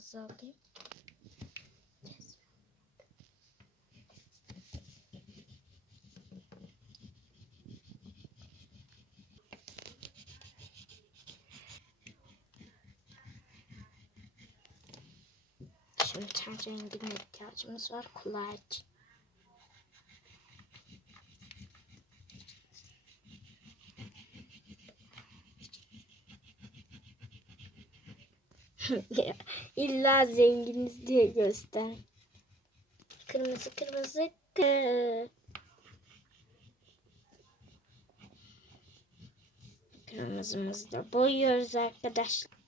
resmimizi alayım. Şimdi ten rengine ihtiyacımız var kulağı için. İlla zenginiz diye göster. Kırmızı kırmızı kı. Kırmızımızı da boyuyoruz arkadaşlar.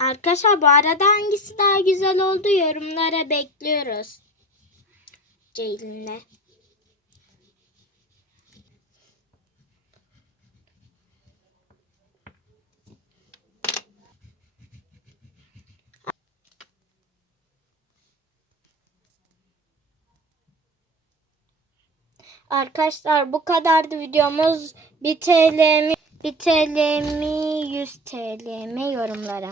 Arkadaşlar bu arada hangisi daha güzel oldu yorumlara bekliyoruz. Ceylin'le. Arkadaşlar bu kadardı videomuz. 1 TL mi, 1 TL mi, 100 TL mi yorumlara.